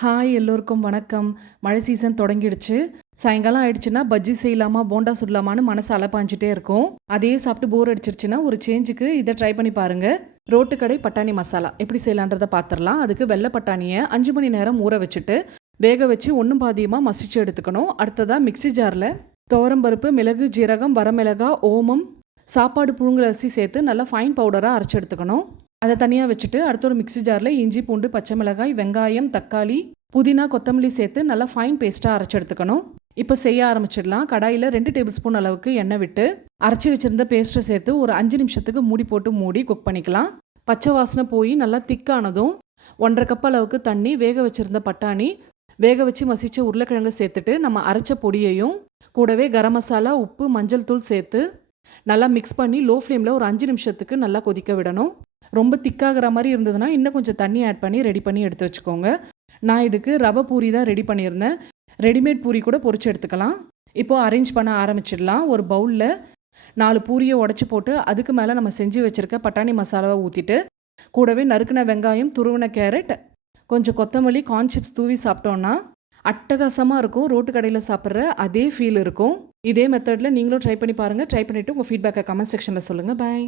Hi எல்லோருக்கும் வணக்கம். மழை சீசன் தொடங்கிடுச்சு. சாயங்காலம் ஆயிடுச்சுன்னா பஜ்ஜி செய்யலாமா போண்டா சுடலாமான்னு மனசு அலப்பாஞ்சிட்டே இருக்கும். அதே சாப்பிட்டு போர் அடிச்சிருச்சுன்னா ஒரு சேஞ்சுக்கு இதை ட்ரை பண்ணி பாருங்க. ரோட்டு கடை பட்டாணி மசாலா. எப்படி செய்யலான்றதை பார்த்துடலாம் அதுக்கு வெள்ளை பட்டாணியை அஞ்சு மணி நேரம் ஊற வச்சுட்டு வேக வச்சு ஒன்றும் பாதியமாக மசிச்சு எடுத்துக்கணும். அடுத்ததாக மிக்ஸி ஜாரில் துவரம்பருப்பு மிளகு ஜீரகம் வரமிளகா ஓமம் சாப்பாடு புழுங்கல் அரிசி சேர்த்து நல்லா ஃபைன் பவுடராக அரைச்சி எடுத்துக்கணும். அதை தனியாக வச்சுட்டு அடுத்த ஒரு மிக்சி ஜாரில் இஞ்சி பூண்டு பச்சை மிளகாய் வெங்காயம் தக்காளி புதினா கொத்தமல்லி சேர்த்து நல்லா ஃபைன் பேஸ்ட்டாக அரைச்சி எடுத்துக்கணும். இப்போ செய்ய ஆரம்பிச்சிடலாம். கடாயில் ரெண்டு டேபிள் ஸ்பூன் அளவுக்கு எண்ணெய் விட்டு அரைச்சி வச்சிருந்த பேஸ்ட்டை சேர்த்து ஒரு அஞ்சு நிமிஷத்துக்கு மூடி போட்டு மூடி குக் பண்ணிக்கலாம். பச்சை வாசனை போய் நல்லா திக்கானதும் ஒன்றரை கப் அளவுக்கு தண்ணி வேக வச்சிருந்த பட்டாணி வேக வச்சு மசித்த உருளைக்கிழங்கு சேர்த்துட்டு நம்ம அரைச்ச பொடியையும் கூடவே கரம் மசாலா உப்பு மஞ்சள் தூள் சேர்த்து நல்லா மிக்ஸ் பண்ணி லோ ஃப்ளேமில் ஒரு அஞ்சு நிமிஷத்துக்கு நல்லா கொதிக்க விடணும். ரொம்ப திக்காகிற மாதிரி இருந்ததுன்னா இன்னும் கொஞ்சம் தண்ணி ஆட் பண்ணி ரெடி பண்ணி எடுத்து வச்சுக்கோங்க. நான் இதுக்கு ரவை பூரி தான் ரெடி பண்ணியிருந்தேன். ரெடிமேட் பூரி கூட பொறிச்சு எடுத்துக்கலாம். இப்போது அரேஞ்ச் பண்ண ஆரம்பிச்சிடலாம். ஒரு பவுலில் நாலு பூரியை உடச்சி போட்டு அதுக்கு மேலே நம்ம செஞ்சு வச்சுருக்க பட்டாணி மசாலாவை ஊற்றிட்டு கூடவே நறுக்கின வெங்காயம் துருவின கேரட் கொஞ்சம் கொத்தமல்லி கான்சிப்ஸ் தூவி சாப்பிட்டோன்னா அட்டகாசமாக இருக்கும். ரோட்டு கடையில் சாப்பிட்ற அதே ஃபீல் இருக்கும். இதே மெத்தடில் நீங்களும் ட்ரை பண்ணி பாருங்கள் ட்ரை பண்ணிவிட்டு உங்கள் ஃபீட்பேக்கை கமெண்ட் செக்ஷனில் சொல்லுங்கள் பாய்